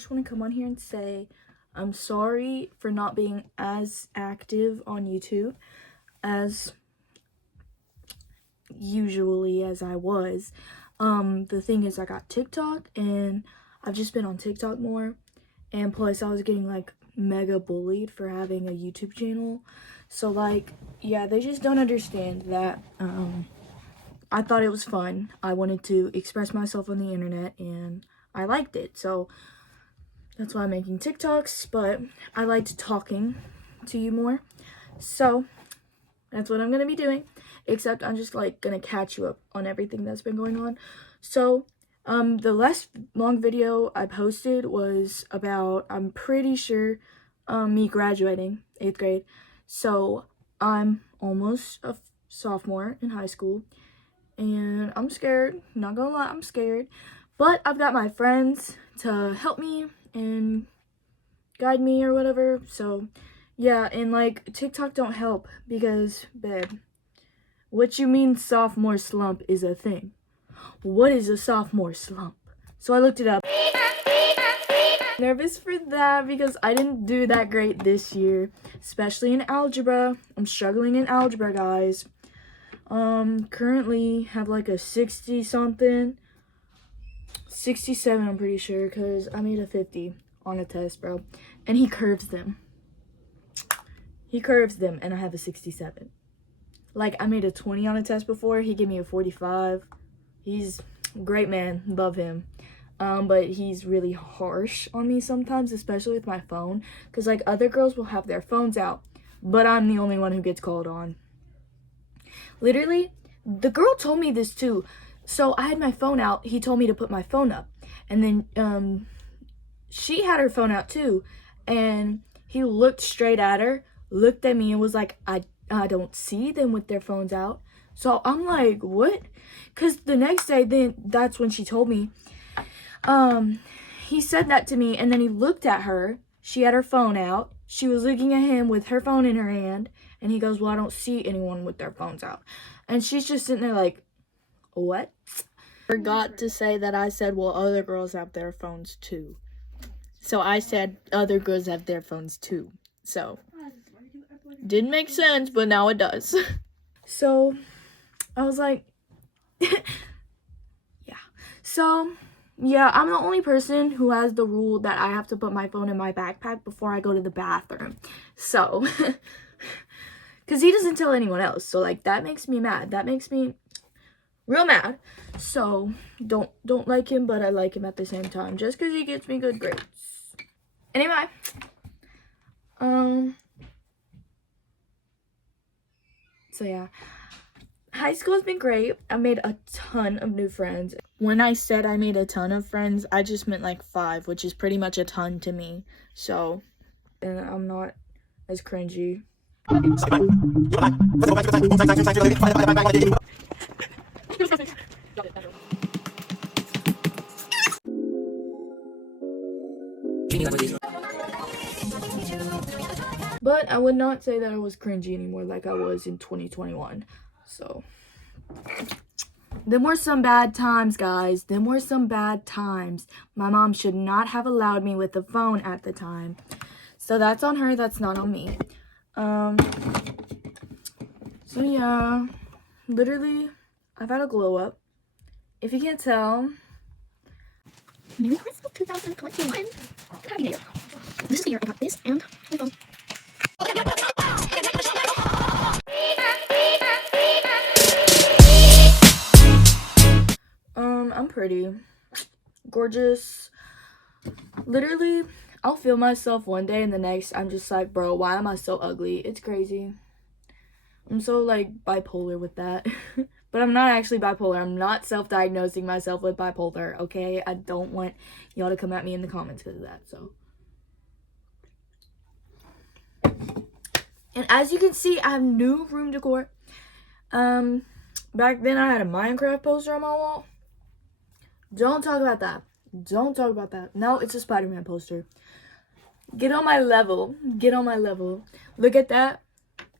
just want to come on here and say I'm sorry for not being as active on YouTube as usually as I was. The thing is, I got TikTok and I've just been on TikTok more, and plus I was getting like mega bullied for having a YouTube channel. So like, yeah, they just don't understand that I thought it was fun. I wanted to express myself on the internet and I liked it. So that's why I'm making TikToks, but I liked talking to you more. So that's what I'm gonna be doing, except I'm just like gonna catch you up on everything that's been going on. So the last long video I posted was about, I'm pretty sure, me graduating 8th grade. So I'm almost a sophomore in high school and I'm scared, not gonna lie, I'm scared, but I've got my friends to help me and guide me or whatever. So yeah, and like TikTok don't help because, babe, what you mean sophomore slump is a thing? What is a sophomore slump? So I looked it up. Nervous for that because I didn't do that great this year, especially in algebra. I'm struggling in algebra, guys. Currently have like a 60 something, 67 I'm pretty sure, because I made a 50 on a test, bro, and he curves them and I have a 67. Like, I made a 20 on a test before, he gave me a 45. He's a great man, love him. But he's really harsh on me sometimes, especially with my phone, because like other girls will have their phones out, but I'm the only one who gets called on. Literally, the girl told me this too. So I had my phone out, he told me to put my phone up, and then she had her phone out too, and he looked straight at her, looked at me, and was like, I don't see them with their phones out. So I'm like, what? Because the next day, then that's when she told me, he said that to me, and then he looked at her, she had her phone out, she was looking at him with her phone in her hand, and he goes, well, I don't see anyone with their phones out. And she's just sitting there like, what? Forgot to say that I said, well, other girls have their phones too. So I said other girls have their phones too. So didn't make sense, but now it does. So I was like, yeah. So yeah, I'm the only person who has the rule that I have to put my phone in my backpack before I go to the bathroom. So because he doesn't tell anyone else, so like that makes me mad. That makes me real mad. So don't like him, but I like him at the same time, just because he gets me good grades. Anyway, so yeah, high school has been great. I made a ton of new friends. When I said I made a ton of friends, I just meant like 5, which is pretty much a ton to me. So, and I'm not as cringy. But I would not say that I was cringy anymore like I was in 2021. So them were some bad times, guys. Them were some bad times. My mom should not have allowed me with the phone at the time. So that's on her, that's not on me. So yeah, literally, I've had a glow up. If you can't tell, Merry Christmas 2021. Happy New Year. This is the year I got this and my phone. I'm pretty gorgeous. Literally, I'll feel myself one day and the next I'm just like, bro, why am I so ugly? It's crazy. I'm so like bipolar with that. But I'm not actually bipolar. I'm not self-diagnosing myself with bipolar, okay? I don't want y'all to come at me in the comments because of that, so. And as you can see, I have new room decor. Back then I had a Minecraft poster on my wall. Don't talk about that. Don't talk about that. No, it's a Spider-Man poster. Get on my level. Get on my level. Look at that.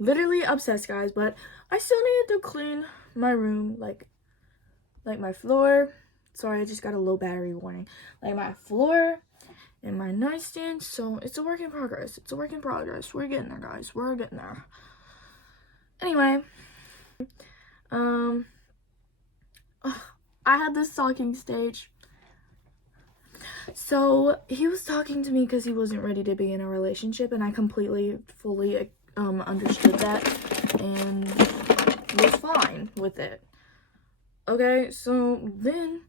Literally obsessed, guys, but I still needed to clean my room, like my floor. Sorry, I just got a low battery warning. Like my floor in my nightstand, so it's a work in progress. We're getting there, guys. We're getting there. Anyway, I had this talking stage. So he was talking to me because he wasn't ready to be in a relationship, and I completely, fully understood that and was fine with it. Okay, so then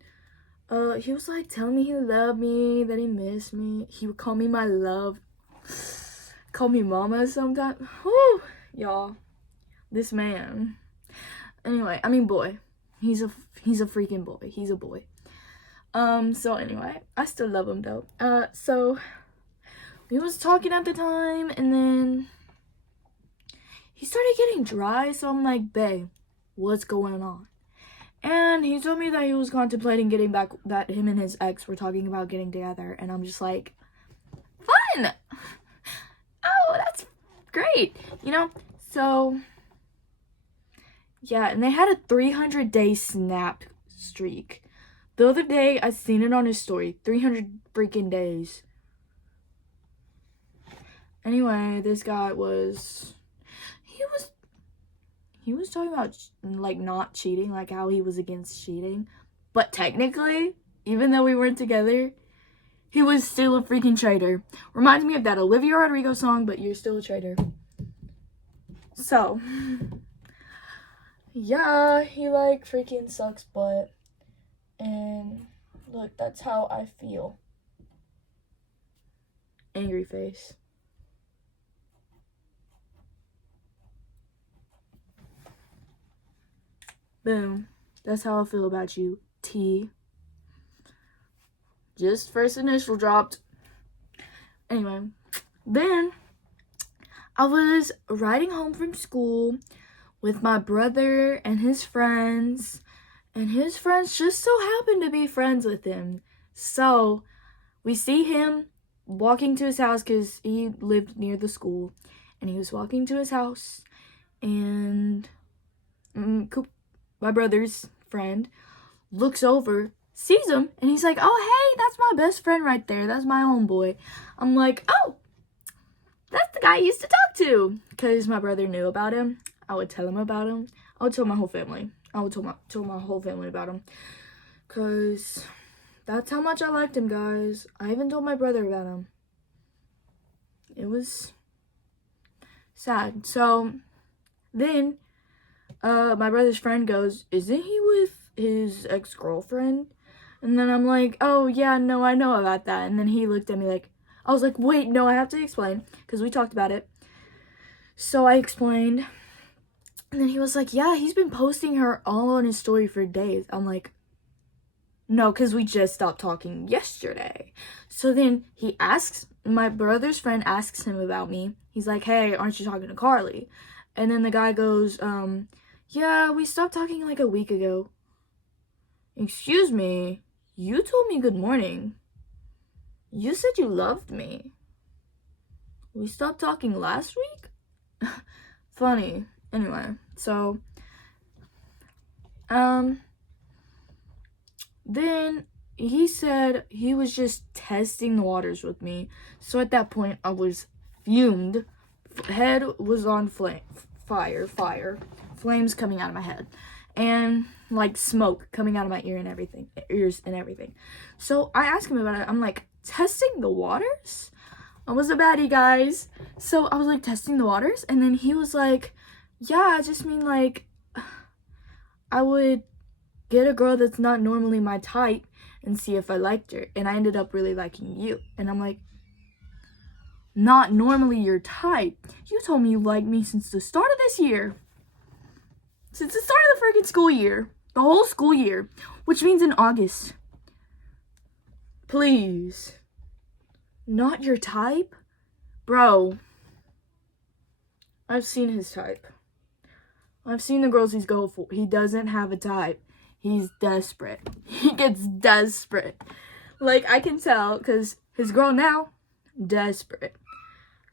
he was like telling me he loved me, that he missed me. He would call me my love, call me mama sometimes. Whew, y'all, this man. Anyway, I mean boy. He's a freaking boy. He's a boy. So anyway, I still love him though. So we was talking at the time, and then he started getting dry, so I'm like, babe, what's going on? And he told me that he was contemplating getting back, that him and his ex were talking about getting together, and I'm just like, fun! Oh, that's great, you know? So, yeah, and they had a 300-day snap streak. The other day, I seen it on his story. 300 freaking days. Anyway, this guy was... He was talking about, like, not cheating. Like, how he was against cheating. But technically, even though we weren't together, he was still a freaking traitor. Reminds me of that Olivia Rodrigo song, but you're still a traitor. So... yeah, he, like, freaking sucks butt. And look, that's how I feel. Angry face. Boom. That's how I feel about you, T. Just first initial dropped. Anyway, then I was riding home from school with my brother and his friends. And his friends just so happened to be friends with him. So, we see him walking to his house because he lived near the school. And he was walking to his house. And my brother's friend looks over, sees him, and he's like, oh, hey, that's my best friend right there. That's my homeboy. I'm like, oh, that's the guy I used to talk to. Because my brother knew about him. I would tell him about him. I would tell my whole family. I would tell my whole family about him. Because that's how much I liked him, guys. I even told my brother about him. It was sad. So, then, my brother's friend goes, isn't he with his ex-girlfriend? And then I'm like, oh, yeah, no, I know about that. And then he looked at me like, I was like, wait, no, I have to explain. Because we talked about it. So, I explained. And then he was like, yeah, he's been posting her all on his story for days. I'm like, no, because we just stopped talking yesterday. So then he asks, my brother's friend asks him about me. He's like, hey, aren't you talking to Carly? And then the guy goes, yeah, we stopped talking like a week ago. Excuse me, you told me good morning. You said you loved me. We stopped talking last week? Funny. Anyway, so, then he said he was just testing the waters with me. So at that point, I was fumed. Head was on fire, flames coming out of my head. And, like, smoke coming out of my ears and everything. So I asked him about it. I'm like, testing the waters? I was a baddie, guys. So I was like, testing the waters? And then he was like, yeah, I just mean, like, I would get a girl that's not normally my type and see if I liked her. And I ended up really liking you. And I'm like, not normally your type? You told me you liked me since the start of this year. Since the start of the freaking school year. The whole school year. Which means in August. Please. Not your type? Bro. I've seen his type. I've seen the girls he's going for. He doesn't have a type. He's desperate. He gets desperate. Like, I can tell, because his girl now, desperate.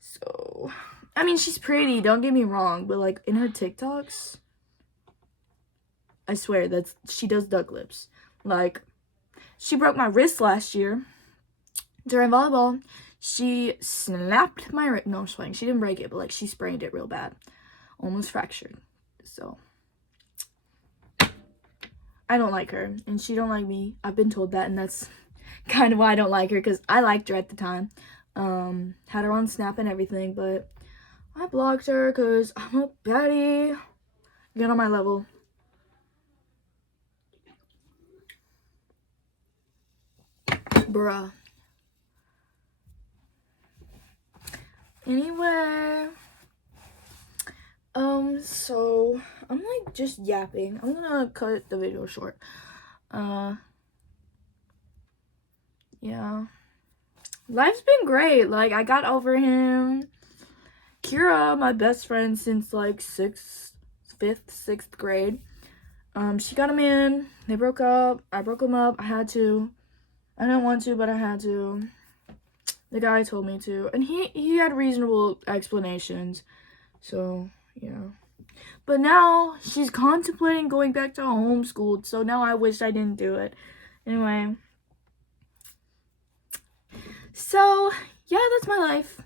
So, I mean, she's pretty, don't get me wrong, but, like, in her TikToks, I swear, she does duck lips. Like, she broke my wrist last year, during volleyball, she snapped my wrist. No, I'm just playing. She didn't break it, but like she sprained it real bad. Almost fractured. So I don't like her, and she don't like me. I've been told that, and that's kind of why I don't like her, because I liked her at the time. Had her on Snap and everything, but I blocked her because I'm a baddie. Get on my level. Bruh. Anyway, so I'm like just yapping. I'm gonna cut the video short. Yeah. Life's been great. Like, I got over him. Kira, my best friend since like 6th grade. She got him in. They broke up. I broke him up. I had to. I didn't want to, but I had to. The guy told me to, and he had reasonable explanations. So, yeah. But now she's contemplating going back to homeschooled, so now I wish I didn't do it. Anyway. So, yeah, that's my life.